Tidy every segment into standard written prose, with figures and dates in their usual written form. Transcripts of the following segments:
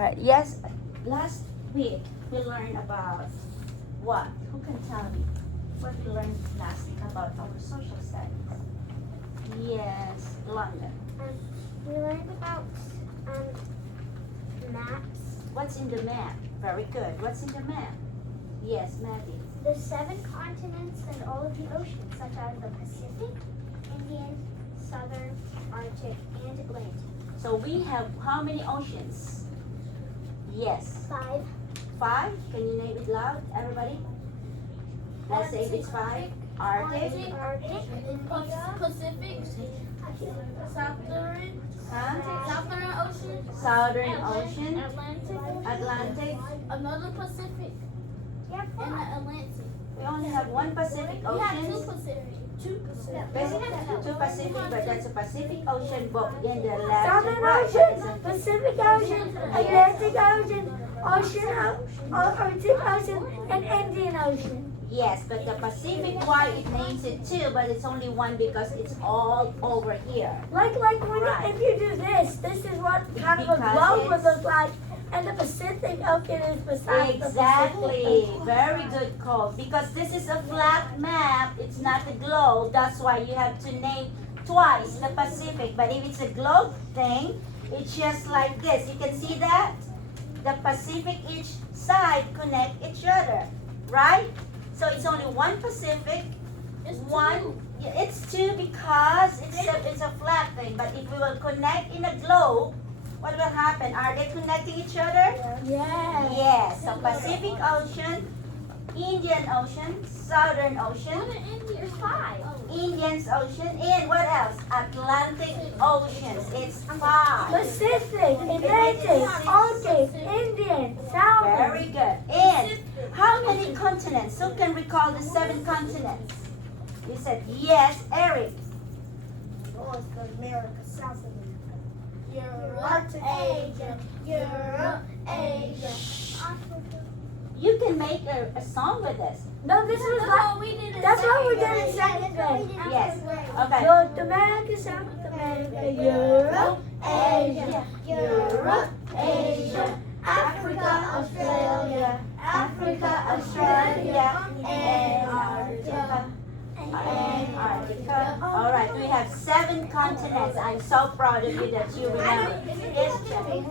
Alright, yes, last week we learned about what? Who can tell me what we learned last week about our social studies? Yes, London. We learned about maps. What's in the map? Very good. What's in the map? Yes, Maddie. The 7 continents and all of the oceans, such as the Pacific, Indian, Southern, Arctic, and Atlantic. So we have how many oceans? Yes. 5. 5? Can you name it loud, everybody? Let's say it's 5. Arctic. Pacific, Southern, Huh? Southern Ocean, Southern Ocean. Atlantic, Atlantic. another Pacific, Yeah, and the Atlantic. We only have one Pacific We have 2 Ocean. Pacific. 2 Pacific. Basically, 2 Pacific, but that's a Pacific Ocean both in the left Southern and right. Ocean, Pacific Ocean, Atlantic Ocean, Arctic Ocean, and Indian Ocean. Yes, but the Pacific, why it names it 2, but it's only 1 because it's all over here. Like when Right. if you do this is what kind of a Because globe would it's- look like, and the Pacific Ocean is beside Exactly. the Pacific. Very good call. Because this is a flat map, it's not a globe. That's why you have to name twice the Pacific. But if it's a globe thing, it's just like this. You can see that? The Pacific, each side connect each other. Right? So it's only one Pacific. It's One. Yeah, it's 2 because it's a flat thing. But if we will connect in a globe, what will happen? Are they connecting each other? Yeah. Yes, so Pacific Ocean, Indian Ocean, Southern Ocean, There's 5. Indian Ocean, and what else? Atlantic Oceans. It's 5. Pacific, Atlantic, Arctic, Indian, Southern. Very good. And how many continents? Who can recall the 7 continents? You said yes, Eric. North America, South America, Europe, Asia, Europe, Asia. Africa. You can make a song with this. No, this was That's like, what we did in that's what we second did in second grade. Yes. Okay. North America, South America, Europe, Asia, Europe, Asia, Africa, Australia, Africa, Australia, Antarctica. Antarctica. All right, we have 7 continents. I'm so proud of you that you remember. Yes, Jeff. You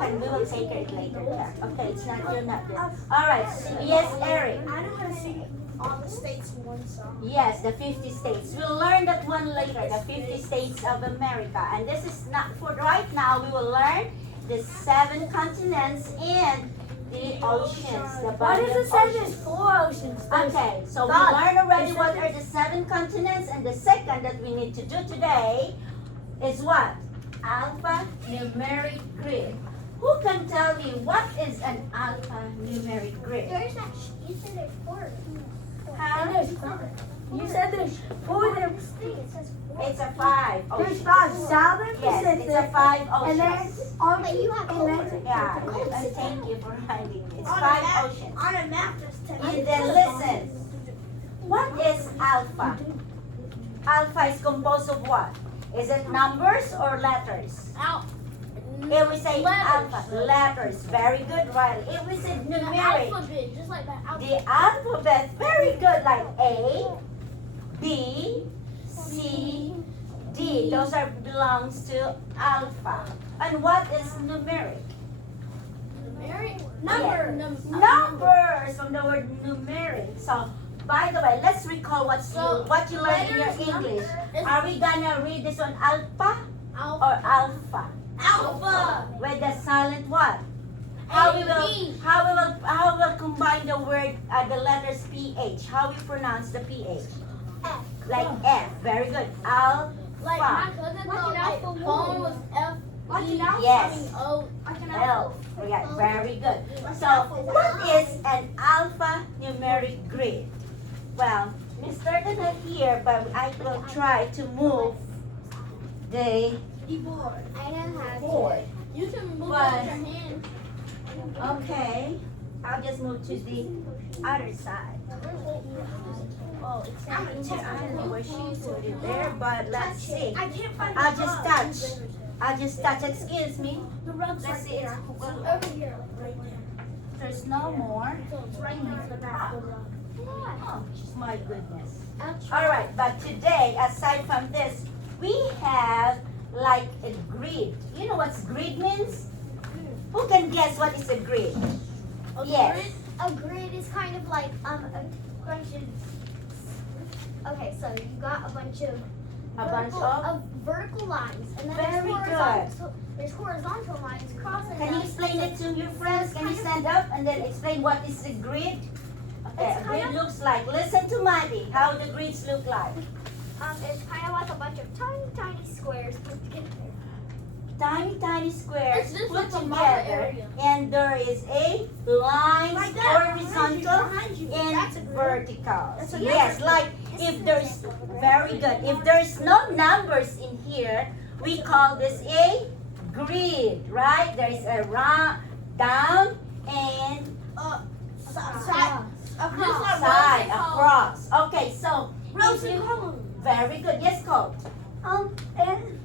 can. We will take it later, Jack. Okay, it's not. You're not there. All right. Yes, Eric. I know how to sing all the states in one song. Yes, the 50 states. We'll learn that one later. The 50 states of America. And this is not for right now. We will learn the 7 continents and the oceans. The What body does of it say? oceans. There's 4 oceans. There's Okay, so we God. learned already Is what that- are the 7 continents, and the second that we need to do today is what? Alphanumeric grid. Who can tell me what is an alphanumeric grid? There's that. You said there's 4. Huh? And there's 5. You said there's 4. This thing, it says 4. It's a 5 There's ocean. 5 Southern Yes, Pacific, it's a 5 and then oceans. Arctic, you have Atlantic. Yeah, and thank you for reminding me. It's 5 oceans. On a map, there's 10. And then listen, what is alpha? Alpha is composed of what? Is it numbers or letters? Out. If we say Letters. alpha, letters, very good, Riley. If we say The numeric, alphabet, just like that. the alphabet, very good, like A, B, C, D. Those are belongs to alpha. And what is numeric? Numeric. Yes. Numbers from the word numeric. So, by the way, let's recall what you learned in your letters, English. numbers, Are we gonna read this one alpha Alpha. or alpha? Alpha. With the silent what? How we will combine the word the letters PH. How we pronounce the PH? F. Like F. Very good. Alpha. Like my cousin Like thought an like alpha phone moon. was F. Like an E, alpha. Yes. I mean O. Like an L. Yeah, very good. So, what is an alphanumeric grid? Well, Mr. is not here, but I will try to move the Keyboard. I know how board. You can move But- it with your hand. Okay, I'll just move to the other side. Oh, it's not I don't know where she put it there, but let's see. I can't find I'll just touch. I'll just touch. Excuse me. The rug's Let's right see. there. It's Over here, right there. there's no more. So it's right there in the back of the rug. Oh, my goodness. Ouch. All right, but today, aside from this, we have like a grid. You know what grid means? Who can guess what is a grid? Yes. A grid is kind of like a bunch of. Okay, so you got a bunch of A bunch of. vertical lines, and then Very there's horizontal lines crossing. Can you them. explain it to your friends? Can you stand up and then explain what is a grid? Okay, It's a grid kind looks like. Listen to Maddie. How the grids look like. It's kind of like a bunch of tiny squares put together. Tiny, tiny squares It's just put like a marble together, area. and there is a line Like that, horizontal behind you. and That's a grid. vertical. That's a Yes, grid. like if there's very good. If there's no numbers in here, we call this a grid, right? There is a down and Side. Across. side across. Okay, so Rows if and you- columns. very good. Yes, Coach. And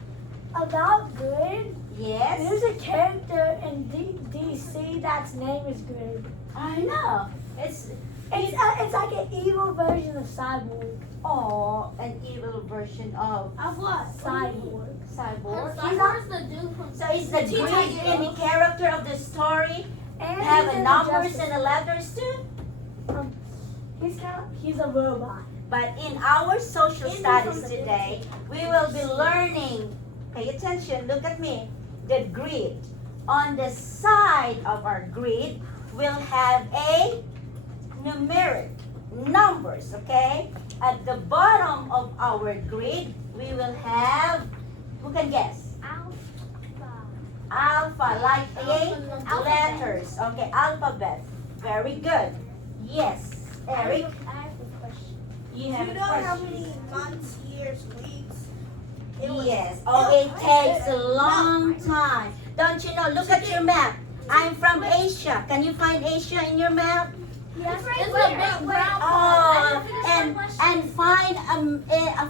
about Grid, Yes. there's a character in DC that's name is Grid. I know. It's It's like an evil version of Cyborg. an evil version of Of what? Cyborg. Cyborg. Cyborg's the dude from. So is the Teen grid Titans. in the character of the story And have he's a in numbers Justice- and a letters too? He's a robot. But in our social Isn't studies from the today, we will be learning, pay attention, look at me, the grid. On the side of our grid, we'll have a numeric, numbers, okay? At the bottom of our grid, we will have, who can guess? Alpha, like a letters, okay, alphabet. Very good. Yes, Eric, I have a question. you have You a know how question. many months, years, weeks? Yes. Oh, it takes a long time. Don't you know? Look at your map. I'm from Asia. Can you find Asia in your map? Yes, It's a big brown Oh, I and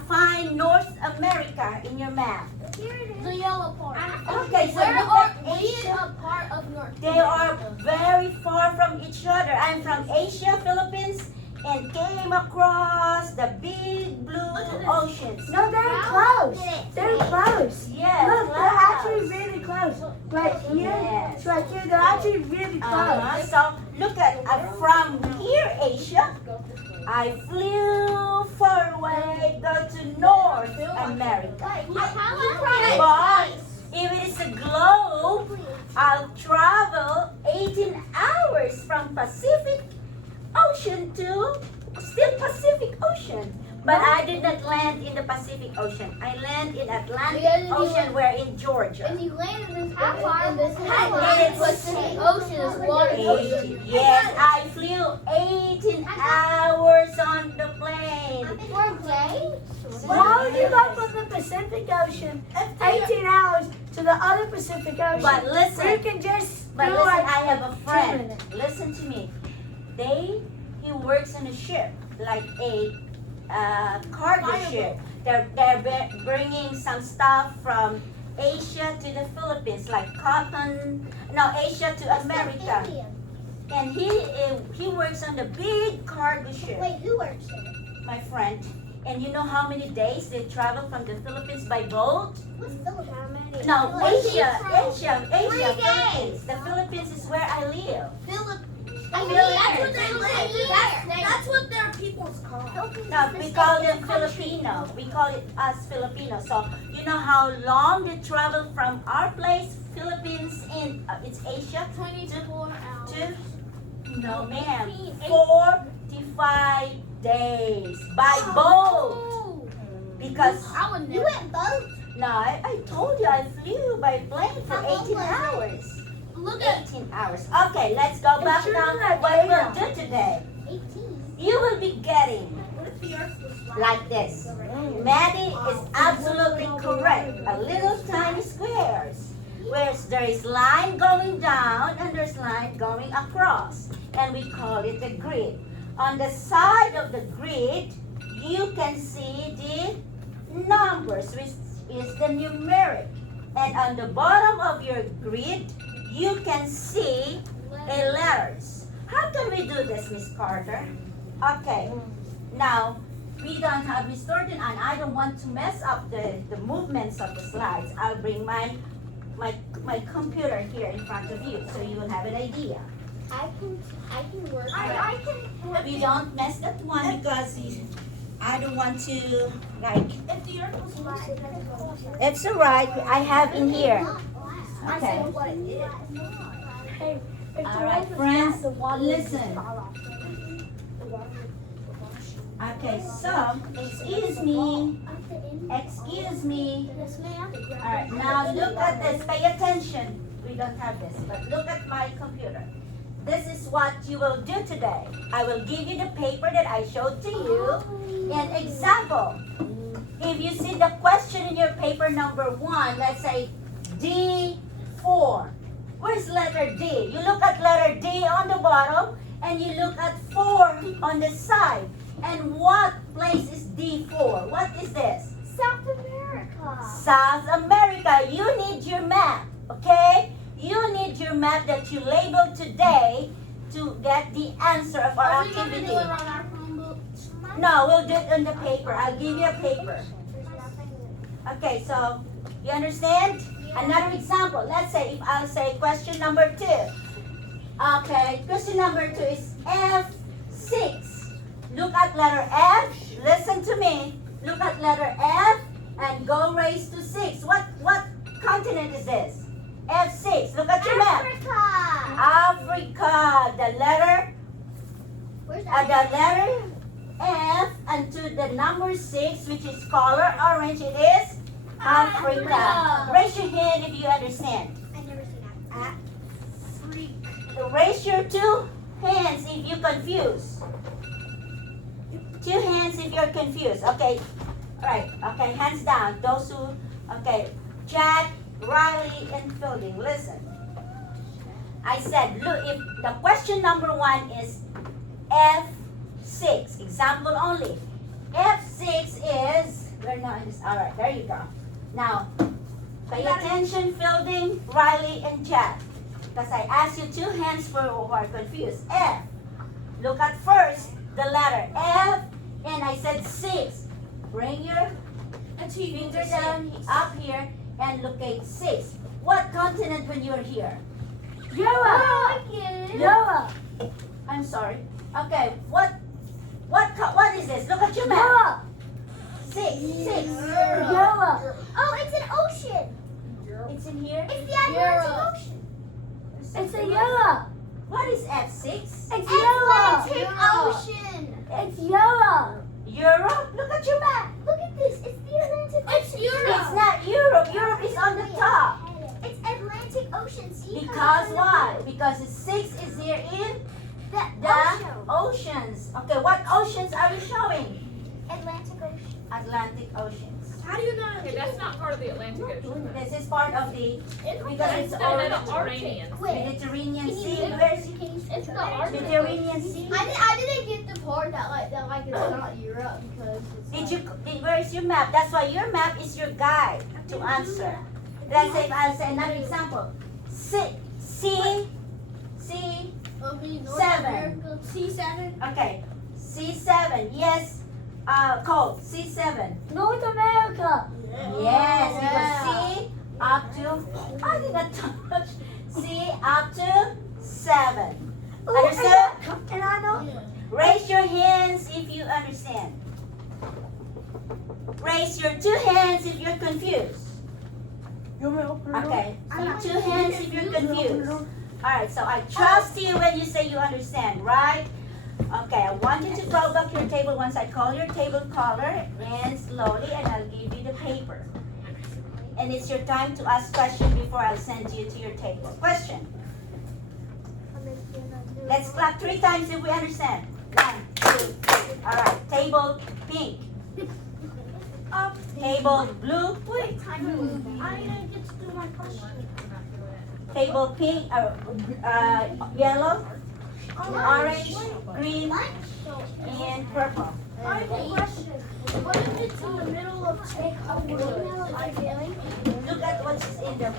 find North America in your map. Here it is. The yellow part. Okay, so Where look are at we Asia. a part of North They are America? very far from each other. I'm from Asia, Philippines, and came across the big blue oceans. No, they're close. They're close. Yes, Look, they're clouds. actually really close. Right here, Yes. right here, they're actually really close. So look at from here, Asia. I flew far away, go to North America. But if it is a globe, I'll travel 18 hours from Pacific Ocean to still Pacific Ocean. But I did not land in the Pacific Ocean. I land in Atlantic Ocean. We're in Georgia. If you land in this How far? in this How far? Pacific Ocean is water. 18. Yes, I flew 18 hours on the plane. For a day? Why would you go from the Pacific Ocean 18 hours to the other Pacific Ocean? But listen, You can just But do listen, like I have a 2 friend. minutes. Listen to me. He works on a ship, like a cargo ship. They're bringing some stuff from Asia to the Philippines, like cotton. No, Asia to America. And he works on the big cargo ship. Wait, who works in it? My friend. And you know how many days they travel from the Philippines by boat? What's Philippines? How many? No, Where's he Asia, from? Asia, 3 days. Philippines. The Philippines is where I live. That's what their people's called. No, we call them Filipino. We call it us Filipino. So you know how long they travel from our place, Philippines, in it's Asia 24 hours. to no ma'am, 45 days by boat because I would You never. went boat? no, I told you I flew by plane for How long 18 was it? hours. Look at 18 hours. Okay, let's go back sure now. that What data. we'll do today, 18. you will be getting what if the earth was flat? like this. Maddie is absolutely correct. A little tiny squares where there is line going down and there's line going across. And we call it a grid. On the side of the grid, you can see the numbers, which is the numeric. And on the bottom of your grid, you can see a letters. How can we do this, Miss Carter? Okay. Now, we don't have Miss Thornton, and I don't want to mess up the movements of the slides. I'll bring my computer here in front of you so you will have an idea. I can work. I can. We don't mess that one because I don't want to like. If the earth was flat, It's alright. I have in here. I Okay. said what it is. Hey, if the Alright, earth was friends, flat, the water would listen. fall off. Okay, so excuse me. Excuse me. Yes, ma'am. Alright, now look at this. Pay attention. We don't have this, but look at my computer. This is what you will do today. I will give you the paper that I showed to you. An example. If you see the question in your paper number 1, let's say D4. Where's letter D? You look at letter D on the bottom and you look at 4 on the side. And what place is D4? What is this? South America. South America. You need your map, okay? You need your map that you labeled today to get the answer of our Are we going to activity. do it on our Chromebooks? No, we'll do it on the paper. I'll give you a paper. Okay, so you understand? Another example. Let's say if I'll say question number 2. Okay, question number 2 is F6. Look at letter F. Listen to me. Look at letter F and go raise to 6. What continent is this? F6. Look at your map. Africa. The letter Where's the letter F and to the number 6, which is color orange, it is Africa. Africa. Raise your hand if you understand. I've never seen that. Raise your 2 hands if you're confused. 2 hands if you're confused. Okay. Alright. Okay, hands down. Those who, okay. Jack, Riley, and Fielding, listen. I said, look, if the question number 1 is F6, example only. F6 is, we're not in this, alright, there you go. Now, pay attention, Fielding, Riley, and Jack. Because I asked you 2 hands for who are confused. F. Look at first the letter F, and I said 6. Bring your finger down up here and locate 6. What continent when you're here? Europe. Europe. I'm sorry. Okay, what is this? Look at your map. Europe. 6. Europe. Oh, it's an ocean. It's in here. It's the Atlantic Ocean. It's a Europe. What is F6? It's Europe. Atlantic Ocean. It's Europe. Europe? Look at your map. Look at this. It's the Atlantic Ocean. It's Europe. It's not Europe. Europe is on the top. It's Atlantic Ocean. See? Because why? Because the 6 is here in The the ocean. oceans. Okay, what oceans are we showing? Atlantic Ocean. Atlantic Oceans. How do you know? Okay, that's not part of the Atlantic Ocean. This is part of the, because it's That's the all Mediterranean. Mediterranean Sea. Can you Where's It's the Arctic. Mediterranean Sea? I didn't get the part that it's not Europe because Where's your map? That's why your map is your guide to answer. Let's say if I'll say another example. C7. C7. Okay. C7. Yes. Code C7. North America. Yes, because C up to, I think I touched C up to 7. Understood? And I know. Raise your hands if you understand. Raise your 2 hands if you're confused. You want me to open the door? Okay, so 2 hands if you're confused. Alright, so I trust you when you say you understand, right? Okay, I want you to go back your table once I call your table caller, and slowly, and I'll give you the paper. And it's your time to ask question before I'll send you to your table. Question. Let's clap 3 times if we understand. 1, 2, 3. Alright, table pink. Table blue. Wait. I didn't get to do my question. Table pink, yellow, orange, green, and purple. I have a question. What if it's in the middle of wood? Like really? Look at what's in the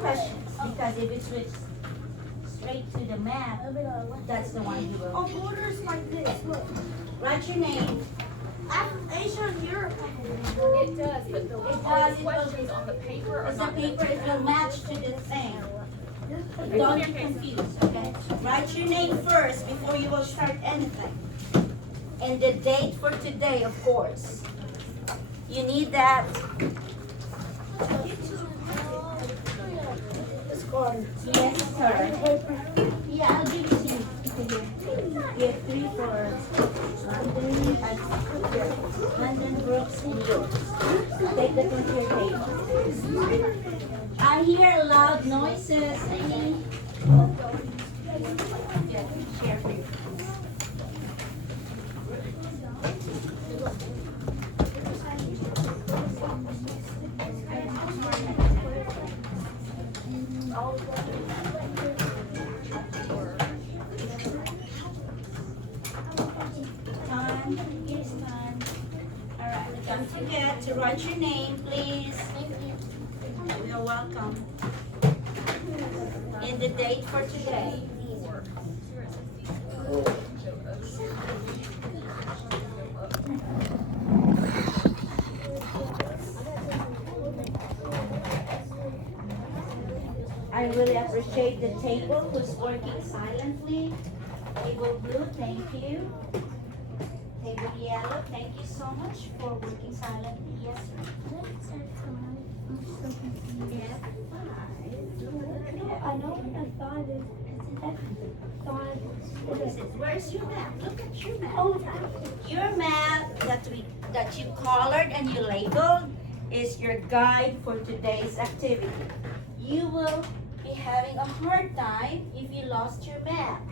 questions, because if it's straight to the map, that's the one you will. On borders like this, look. Write your name. Asia and Europe. It does, but the all the questions on the paper are It's the not. paper, it will match to the thing. on Don't your be face. confused, okay? Write your name first before you will start anything. And the date for today, of course. You need that. It's Carter. Yes, sir. Yeah, I'll give it to you. You have 3 for London, Brooks, and York. Take that into your table. I hear loud noises. Amy. Yeah, share for you. Time. Here's time. All right. Don't forget to write your name, please. You're welcome. And the date for today. I really appreciate the table who's working silently. Table blue, thank you. Table yellow, thank you so much for working silently. Yes, sir. I know what I thought is. What is it? Where's your map? Look at your map. Oh, Your map that you colored and you labeled is your guide for today's activity. You will be having a hard time if you lost your map.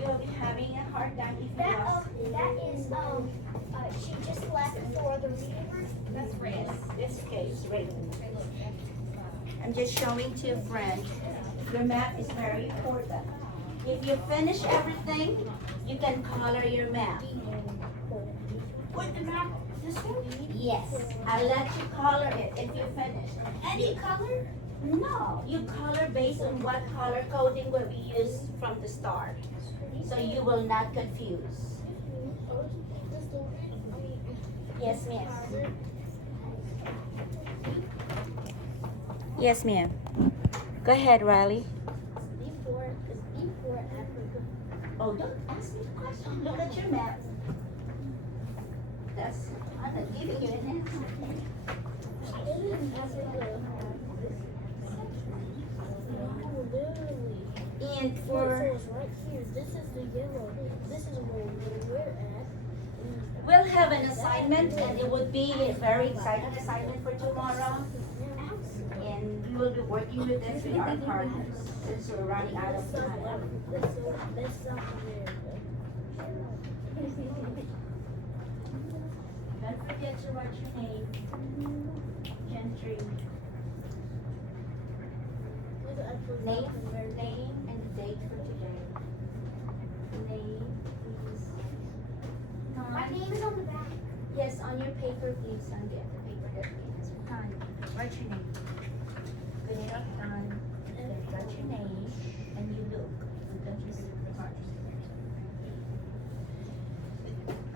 You'll be having a hard time if you lost. That is she just left for the reading room. That's red. This case, right? I'm just showing to a friend. Your map is very important. If you finish everything, you can color your map. what the map? This one? Yes, I'll let you color it if you finish. Any color? No, you color based on what color coding will be used from the start. So you will not confuse. Yes, ma'am. Yes, ma'am. Go ahead, Riley. Before Africa. Oh, don't ask me the question. Look at your map. I'm not giving you an answer. And for right here. This is the yellow. This is where we're at. we'll have an assignment, and it would be a very exciting assignment for tomorrow. And we will be working with this with our partners since we're running out of time. That's South America. Don't forget to write your name. Gentry. Name and the date for today. Name, please. My name is on the back. Yes, on your paper, please, on the paper that is time. Write your name. Good enough time. Write your name and you look. Look at your mark.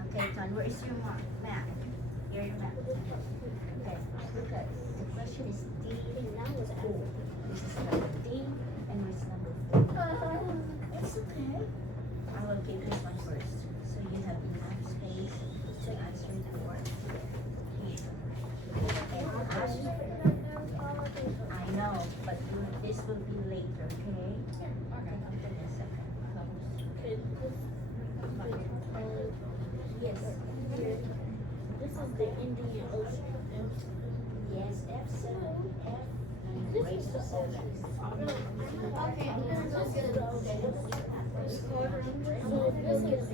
Okay, Ton, where is your map? Here your map. Okay, look at the question is D. This is number D and this is number 4. It's okay. I will give this one first, so you have enough space to answer the board. I know, but this will be later, okay? Okay. Give me a second. Yes. This is the Indian Ocean. Yes, F7. F. Raise to 7. Okay, I'm gonna just get it all. So this is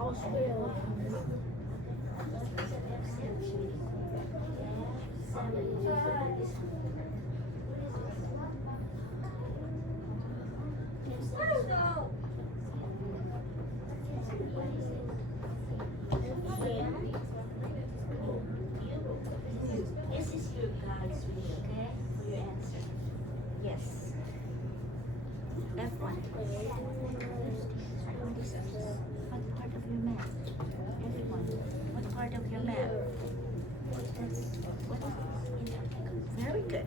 Australia. F1. What part of your map? F1. What part of your map? That's what is it? Very good.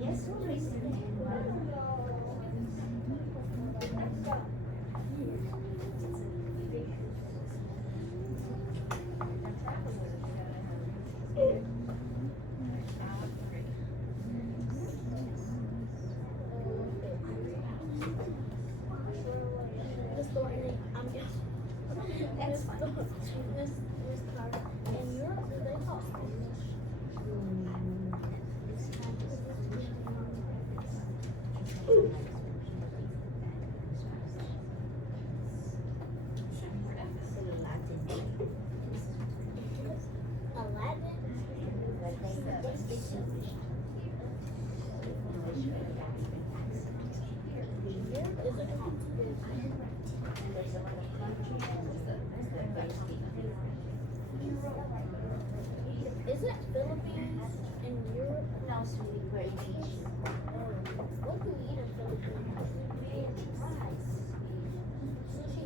Yes, who raised their hand? That's fine. In Europe, do they talk Spanish? Is it Philippines in Europe? No, sweetie, we're in Asia. What do we eat in Philippines? Sushi.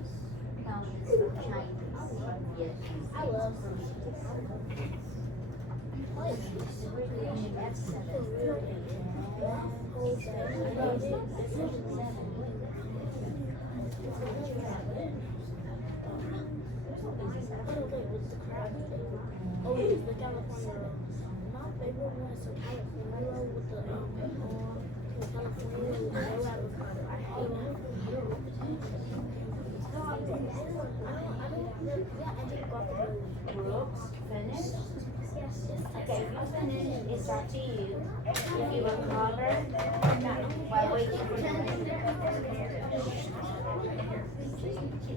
No, it's from China. Yes. I love sushi. What? We're doing F7. Oh, it's the California roll. My favorite one is the California roll with the California roll with no avocado. I hate it. I just got the Brooks, finished? Yes. Okay, if you finish, it's up to you. If you will color, while waiting for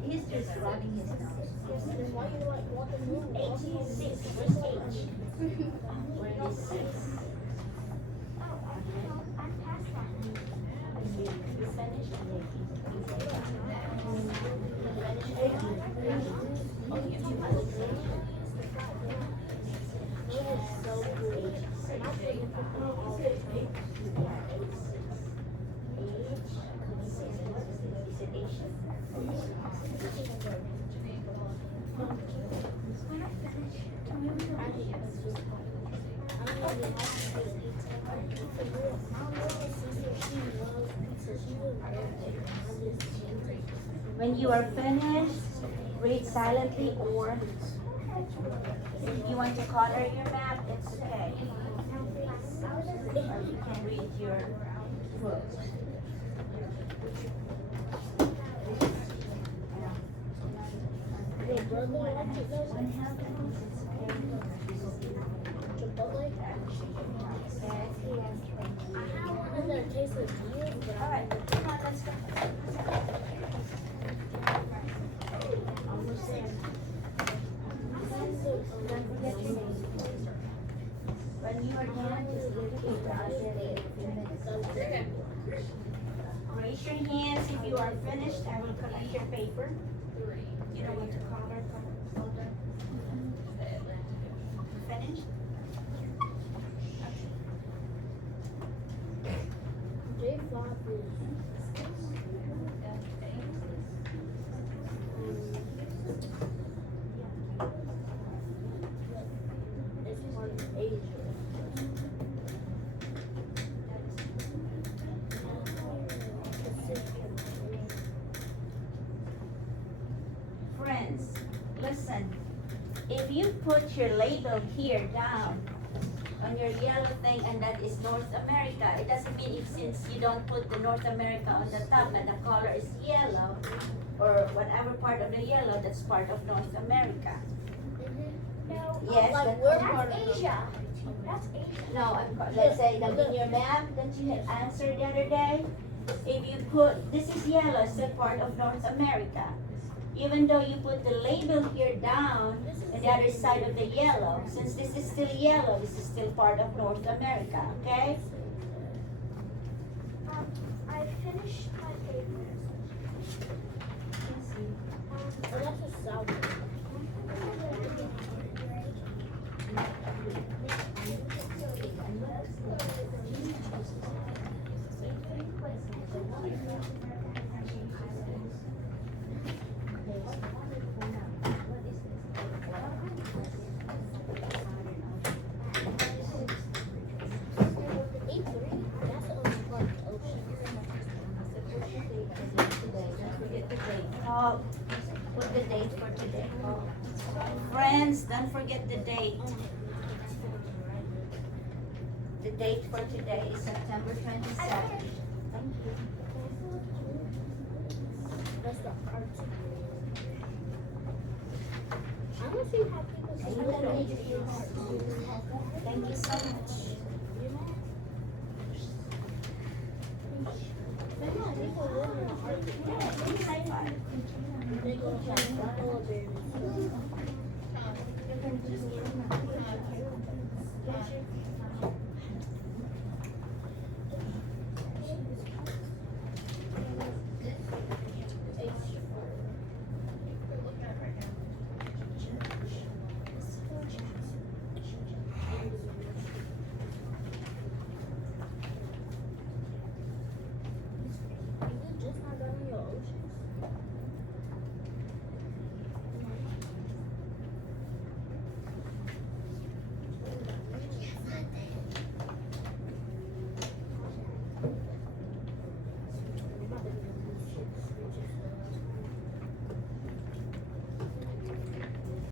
he's just rubbing his nose. Then why you like walking around? 86, where's H? Where is 6? I'm past that. You finished? When you are finished, read silently, or if you want to color your map, it's okay. Or you can read your book. One help, Chipotle? I have one of their quesadillas, but alright, come on, let's go. almost there. Don't forget your name. When you are done, just leave the paper out there for a few minutes. Raise your hands if you are finished. I will collect your paper. You don't want to color, folder. Finished? J5 is it's part of Asia. Friends, listen. If you put your label here down on your yellow thing and that is North America, it doesn't mean if since you don't put the North America on the top and the color is yellow or whatever part of the yellow, that's part of North America. No, Yes, like that's we're Asia. That's Asia. No, let's say that in your map that you had answered the other day, if you put, this is yellow, it's still part of North America. Even though you put the label here down on the other side of the yellow, since this is still yellow, this is still part of North America, okay? I finished my papers. Oh, that's a south. Oh, put the date for today. Friends, don't forget the date. The date for today is September 27th. Thank you. That's the art. I want to see how people see art. Thank you so much. People live in art. High five. They go to like elevators.